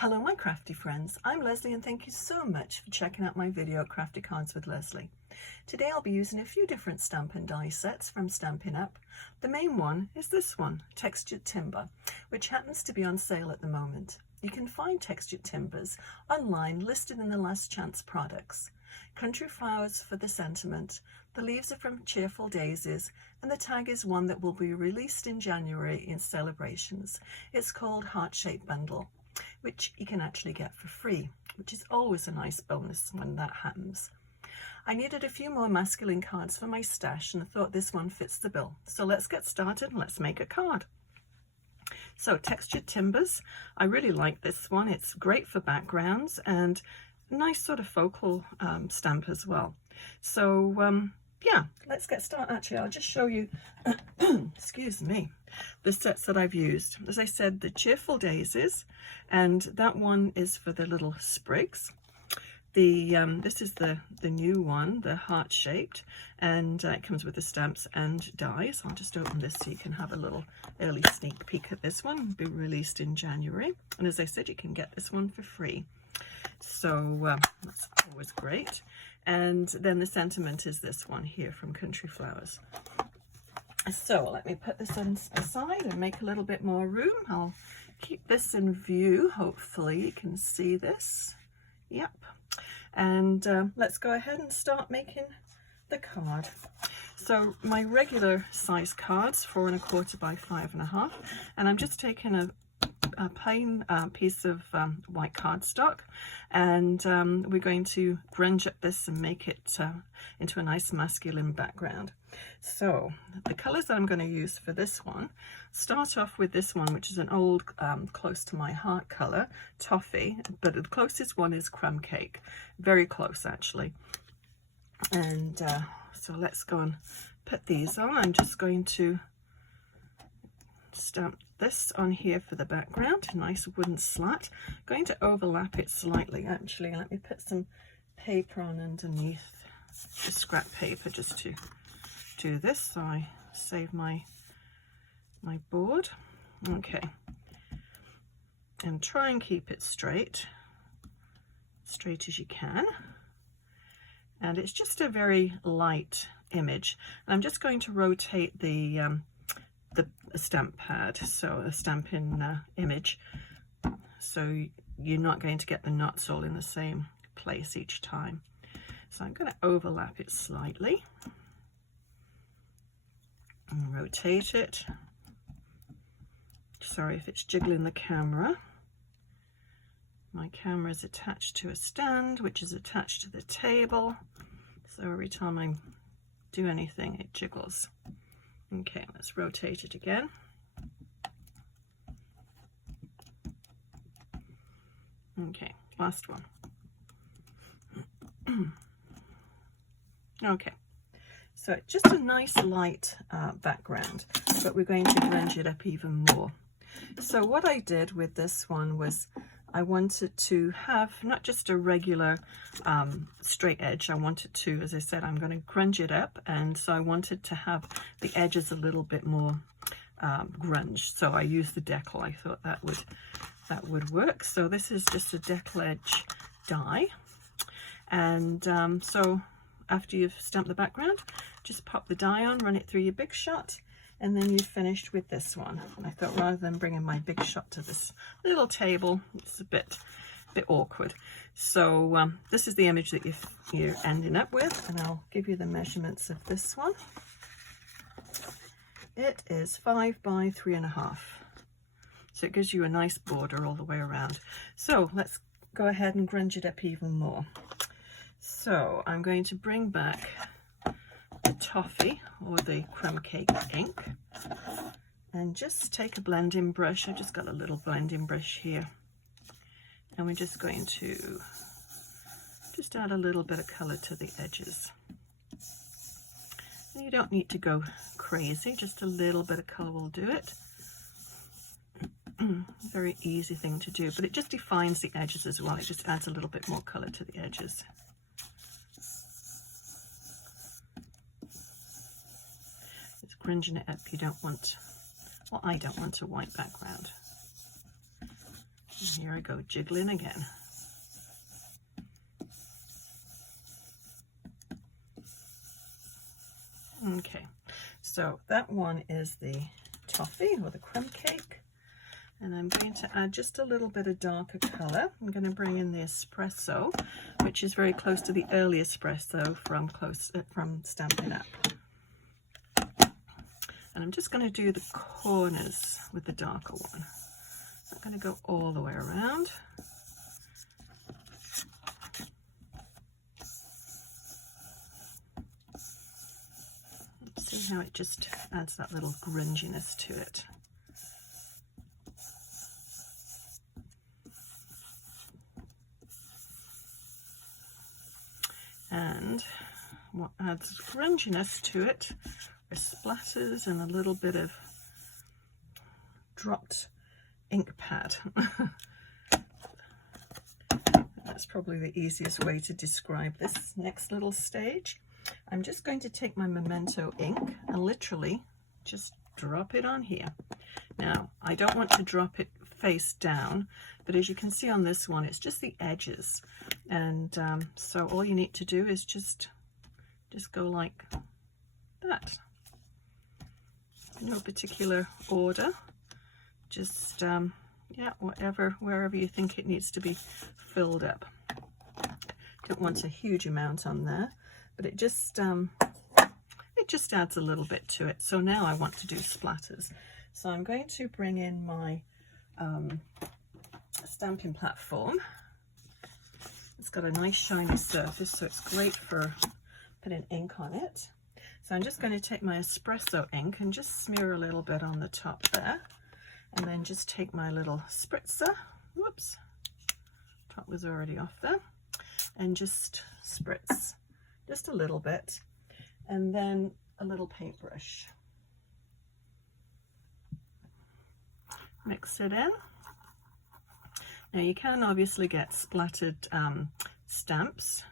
Hello my crafty friends, I'm Leslie and thank you so much for checking out my video at Crafty Cards with Leslie. Today I'll be using a few different Stampin' die sets from Stampin' Up. The main one is this one, Textured Timber, which happens to be on sale at the moment. You can find textured timbers online listed in the Last Chance products. Country flowers for the sentiment, the leaves are from Cheerful Daisies, and the tag is one that will be released in January in Celebrations. It's called Heart Shaped Bundle, which you can actually get for free, which is always a nice bonus when that happens. I needed a few more masculine cards for my stash and I thought this one fits the bill. So let's get started and let's make a card. So Textured Timbers, I really like this one. It's great for backgrounds and a nice sort of focal stamp as well. So yeah, let's get started. Actually, I'll just show you, excuse me, the sets that I've used. As I said, the Cheerful Daisies, and that one is for the little sprigs. This is the new one, the heart shaped, and it comes with the stamps and dies. I'll just open this so you can have a little early sneak peek at this one. It'll be released in January, and as I said, you can get this one for free. So that's always great. And then the sentiment is this one here from Country Flowers. So let me put this on aside and make a little bit more room. I'll keep this in view. Hopefully you can see this. Yep. And let's go ahead and start making the card. So my regular size cards, 4 1/4 by 5 1/2, and I'm just taking a plain piece of white cardstock, and we're going to grunge up this and make it into a nice masculine background. So the colors that I'm going to use for this one, start off with this one, which is an old close to my heart color, Toffee, but the closest one is Crumb Cake, very close actually. And so let's go and put these on. I'm just going to stamp this on here for the background, a nice wooden slat. I'm going to overlap it slightly actually. Let me put some paper on underneath, just scrap paper, just to do this so I save my board. Okay, and try and keep it straight as you can. And it's just a very light image, and I'm just going to rotate the stamp pad, so a Stampin' image, so you're not going to get the knots all in the same place each time. So I'm going to overlap it slightly and rotate it. Sorry if it's jiggling the camera. My camera is attached to a stand which is attached to the table, so every time I do anything it jiggles. Okay, let's rotate it again. Okay, last one. Okay, so just a nice light background, but we're going to grunge it up even more. So what I did with this one was I wanted to have not just a regular straight edge. I wanted to, as I said, I'm going to grunge it up, and so I wanted to have the edges a little bit more grunge. So I used the decal. I thought that would work. So this is just a decal edge die, and so after you've stamped the background, just pop the die on, run it through your Big Shot, and then you've finished with this one. And I thought rather than bringing my Big Shot to this little table, it's a bit awkward. So this is the image that you're ending up with, and I'll give you the measurements of this one. It is 5 by 3 1/2. So it gives you a nice border all the way around. So let's go ahead and grunge it up even more. So I'm going to bring back the Toffee or the Crumb Cake ink and just take a blending brush. I've just got a little blending brush here, and we're just going to just add a little bit of color to the edges. And you don't need to go crazy, just a little bit of color will do it. Very easy thing to do, but it just defines the edges as well. It just adds a little bit more color to the edges. Just grunging it up. You don't want, well, I don't want a white background. And here I go, jiggling again. Okay, so that one is the toffee or the crumb cake. And I'm going to add just a little bit of darker color. I'm going to bring in the espresso, which is very close to the early espresso from Stampin' Up. And I'm just going to do the corners with the darker one. I'm going to go all the way around. See how it just adds that little grunginess to it. And what adds grunginess to it are splatters and a little bit of dropped ink pad. That's probably the easiest way to describe this next little stage. I'm just going to take my Memento ink and literally just drop it on here. Now, I don't want to drop it face down, but as you can see on this one, it's just the edges. And so all you need to do is just go like that. No particular order, just yeah, wherever you think it needs to be filled up. Don't want a huge amount on there, but it just adds a little bit to it. So now I want to do splatters. So I'm going to bring in my stamping platform. It's got a nice shiny surface, so it's great for putting ink on it. So I'm just going to take my espresso ink and just smear a little bit on the top there, and then just take my little spritzer, whoops, top was already off there, and just spritz just a little bit, and then a little paintbrush. Mix it in. Now you can obviously get splattered stamps,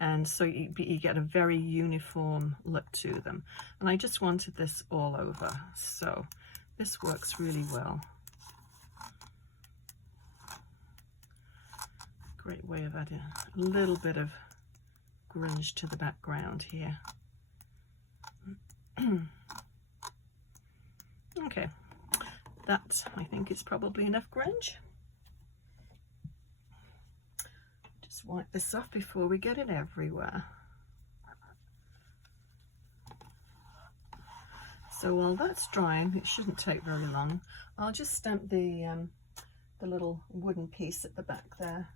and so you get a very uniform look to them. And I just wanted this all over, so this works really well. Great way of adding a little bit of grunge to the background here. Okay, that I think is probably enough grunge. Just wipe this off before we get it everywhere. So while that's drying, it shouldn't take very long. I'll just stamp the little wooden piece at the back there.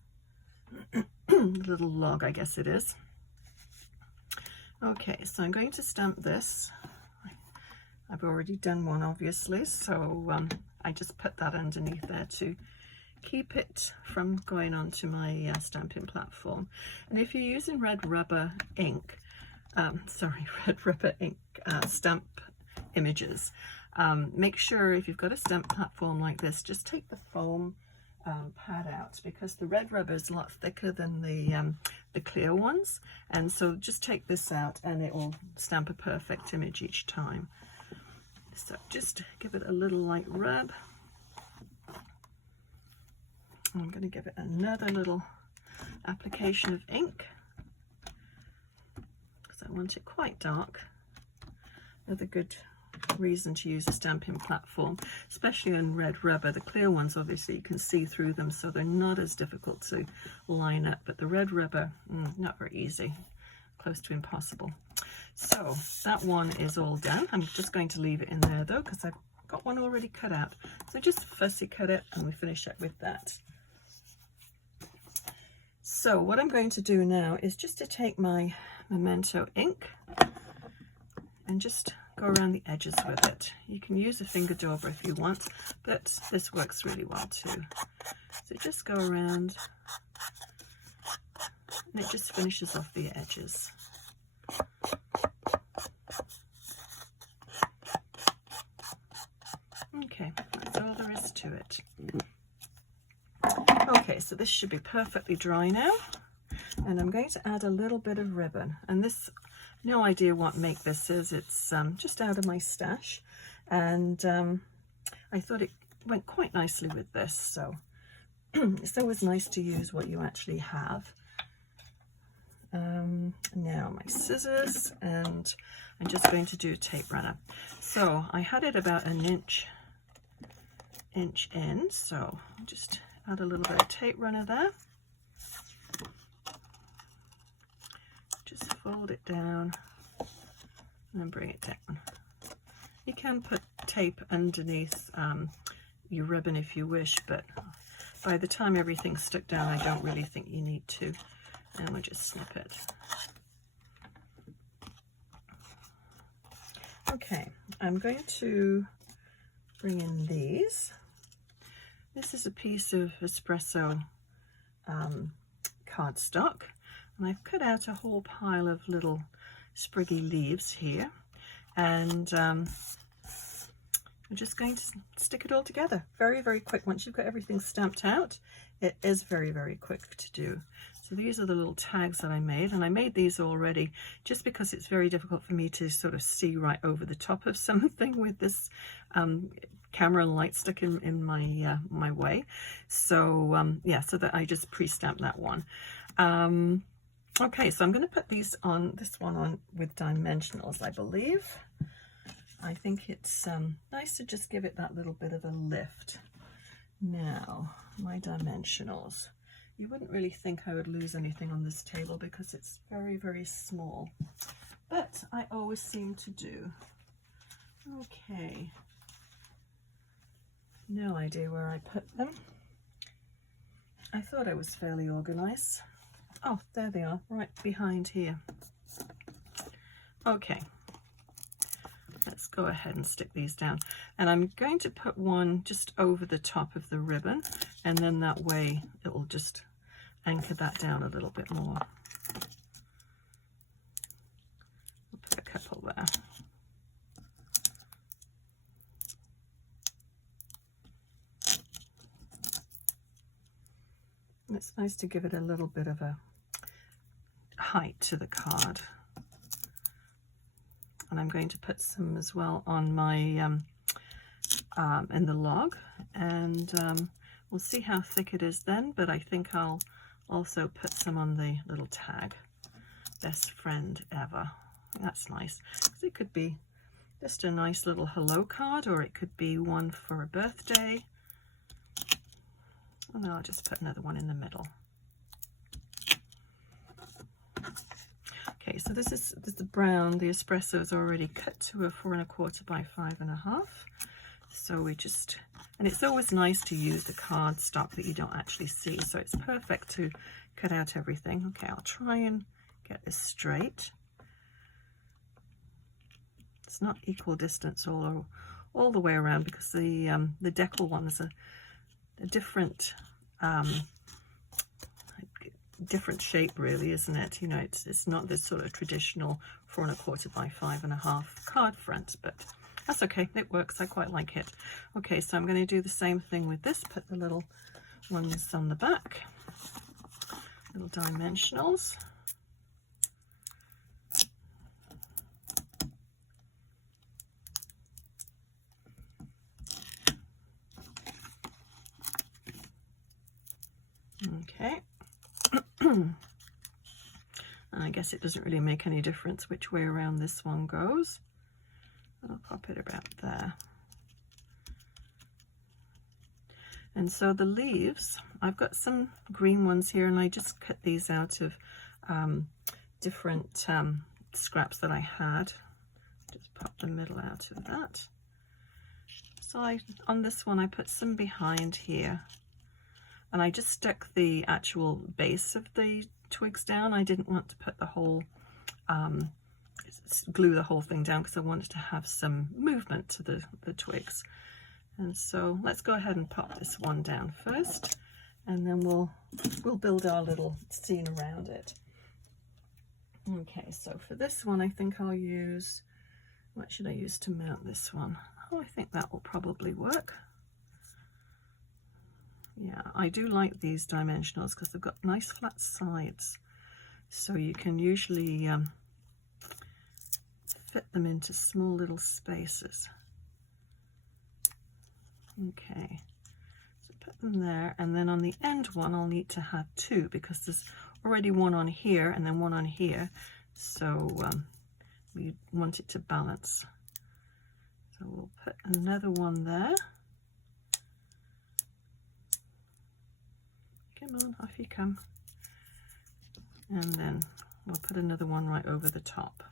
Little log, I guess it is. Okay, so I'm going to stamp this. I've already done one, obviously, so I just put that underneath there to keep it from going onto my stamping platform. And if you're using red rubber ink, stamp images, make sure if you've got a stamp platform like this, just take the foam pad out, because the red rubber is a lot thicker than the clear ones, and so just take this out and it will stamp a perfect image each time. So just give it a little light rub. I'm going to give it another little application of ink because I want it quite dark. Another good reason to use a stamping platform, especially on red rubber. The clear ones, obviously you can see through them, so they're not as difficult to line up, but the red rubber, not very easy, close to impossible. So that one is all done. I'm just going to leave it in there though, because I've got one already cut out. So just fussy cut it and we finish up with that. So what I'm going to do now is just to take my Memento ink and just go around the edges with it. You can use a finger dauber if you want, but this works really well too. So just go around and it just finishes off the edges. Okay, that's all there is to it. Okay, so this should be perfectly dry now, and I'm going to add a little bit of ribbon, and this, no idea what make this is. It's just out of my stash, and I thought it went quite nicely with this, so It's always nice to use what you actually have. Now my scissors, and I'm just going to do a tape runner. So I had it about an inch in, so I'll just add a little bit of tape runner there. Just fold it down and then bring it down. You can put tape underneath your ribbon if you wish, but by the time everything's stuck down, I don't really think you need to. And we'll just snip it. Okay, I'm going to bring in these. This is a piece of Espresso cardstock, and I've cut out a whole pile of little spriggy leaves here, and we're just going to stick it all together. Very, very quick. Once you've got everything stamped out, it is very, very quick to do. So these are the little tags that I made, and I made these already just because it's very difficult for me to sort of see right over the top of something with this camera and light stuck in my my way. So yeah, so that I just pre-stamped that one. Okay, so I'm going to put this one on with dimensionals, I believe. I think it's nice to just give it that little bit of a lift. Now, my dimensionals. You wouldn't really think I would lose anything on this table because it's very, very small, but I always seem to do. Okay. No idea where I put them. I thought I was fairly organized. Oh, there they are, right behind here. Okay. Let's go ahead and stick these down, and I'm going to put one just over the top of the ribbon, and then that way it will just anchor that down a little bit more. I'll put a couple there. And it's nice to give it a little bit of a height to the card. And I'm going to put some as well on my in the log, and we'll see how thick it is then, but I think I'll also put some on the little tag, best friend ever. That's nice, because it could be just a nice little hello card, or it could be one for a birthday. And then I'll just put another one in the middle. Okay, so this is the brown. The Espresso is already cut to a 4 1/4 by 5 1/2. So we just, and it's always nice to use the cardstock that you don't actually see. So it's perfect to cut out everything. Okay, I'll try and get this straight. It's not equal distance all the way around, because the decal one is a different different shape, really, isn't it? You know, it's not this sort of traditional 4 1/4 by 5 1/2 card front, but that's okay, it works. I quite like it. Okay, so I'm going to do the same thing with this. Put the little ones on the back, little dimensionals. Okay. And I guess it doesn't really make any difference which way around this one goes. I'll pop it about there. And so the leaves, I've got some green ones here, and I just cut these out of different scraps that I had. Just pop the middle out of that. So on this one I put some behind here, and I just stuck the actual base of the twigs down. I didn't want to put the whole glue the whole thing down, because I wanted to have some movement to the twigs. And so let's go ahead and pop this one down first, and then we'll build our little scene around it. Okay, so for this one I think I'll use, what should I use to mount this one? Oh, I think that will probably work. Yeah, I do like these dimensionals because they've got nice flat sides, so you can usually fit them into small little spaces. Okay, so put them there, and then on the end one I'll need to have two because there's already one on here and then one on here, so we want it to balance. So we'll put another one there. Come on, off you come. And then we'll put another one right over the top.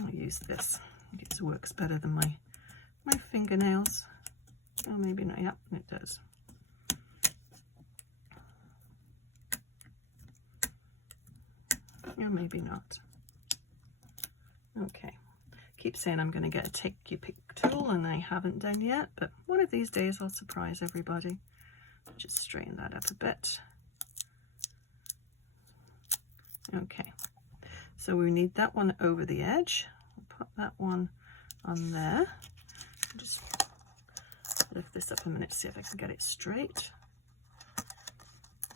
I'll use this. I think it works better than my fingernails. Oh, maybe not. Yep, it does. Or maybe not. Okay. Keep saying I'm going to get a take your pick tool, and I haven't done yet, but one of these days I'll surprise everybody. Just straighten that up a bit. Okay. So we need that one over the edge. We'll put that one on there. Just lift this up a minute to see if I can get it straight.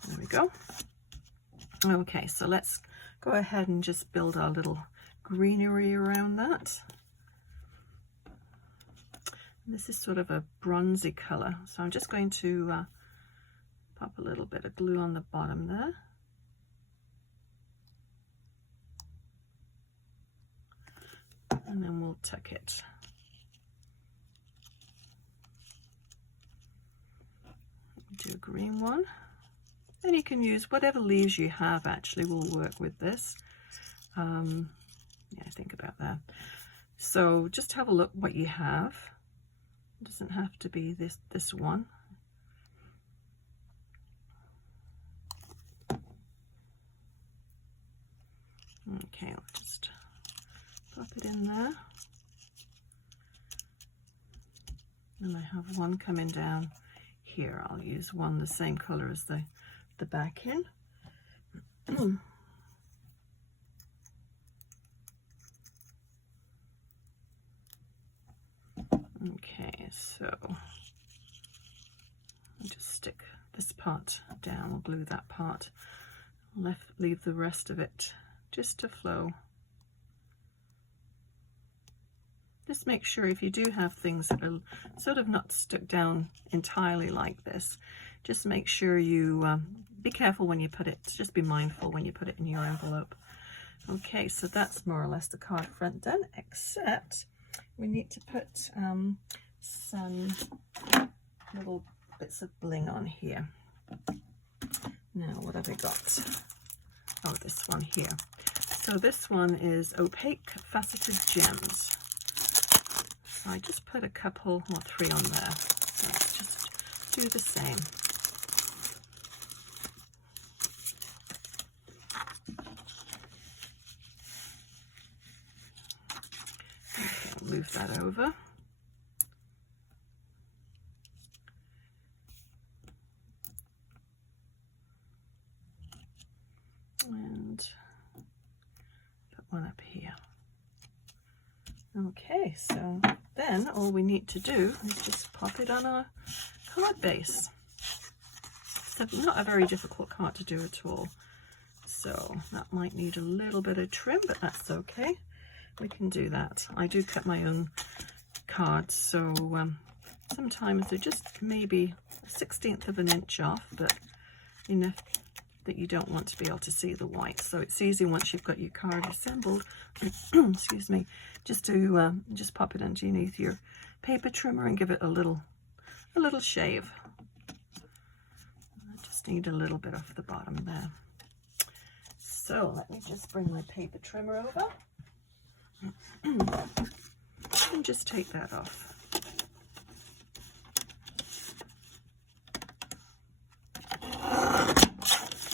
There we go. Okay, so let's go ahead and just build our little greenery around that. This is sort of a bronzy color, so I'm just going to pop a little bit of glue on the bottom there. And then we'll tuck it. Do a green one. And you can use whatever leaves you have, actually will work with this. Yeah, think about that. So just have a look what you have. It doesn't have to be this one. Okay, I'll just pop it in there. And I have one coming down here. I'll use one the same color as the back in. Okay, so I'll just stick this part down. We'll glue that part. Leave the rest of it just to flow. Just make sure if you do have things that are sort of not stuck down entirely like this, just make sure you be careful when you put it, just be mindful when you put it in your envelope. Okay, so that's more or less the card front done, except we need to put some little bits of bling on here. Now, what have I got? Oh, this one here. So this one is opaque faceted gems. So I just put a couple or three on there. So let's just do the same. Okay, I'll move that over. And put one up here. Okay, so then all we need to do is just pop it on our card base. It's not a very difficult card to do at all. So that might need a little bit of trim, but that's okay. We can do that. I do cut my own cards, so sometimes they're just maybe a 1/16 of an inch off, but enough that you don't want to be able to see the white. So it's easy once you've got your card assembled, excuse me, just to just pop it underneath your paper trimmer and give it a little shave. I just need a little bit off the bottom there. So let me just bring my paper trimmer over and just take that off.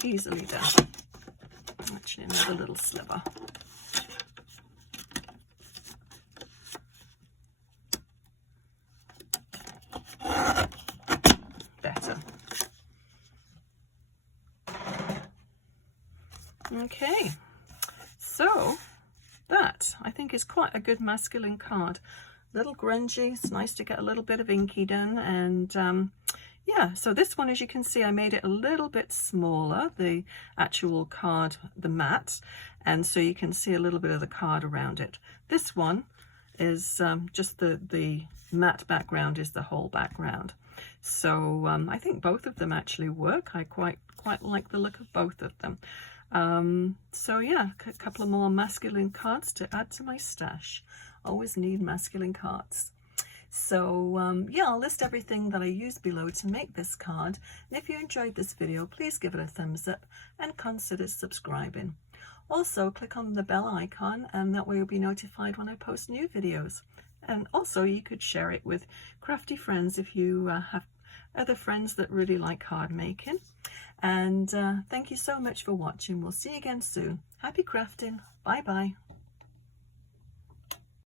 Easily done. Actually, another little sliver. Better. Okay, so that I think is quite a good masculine card. Little grungy. It's nice to get a little bit of inky done, and yeah, so this one, as you can see, I made it a little bit smaller, the actual card, the mat, and so you can see a little bit of the card around it. This one is just the matte background is the whole background. So I think both of them actually work. I quite like the look of both of them. So yeah, a couple of more masculine cards to add to my stash. Always need masculine cards. So yeah, I'll list everything that I used below to make this card. And if you enjoyed this video, please give it a thumbs up and consider subscribing. Also, click on the bell icon, and that way you'll be notified when I post new videos. And also, you could share it with crafty friends if you have other friends that really like card making. And thank you so much for watching. We'll see you again soon. Happy crafting. Bye bye.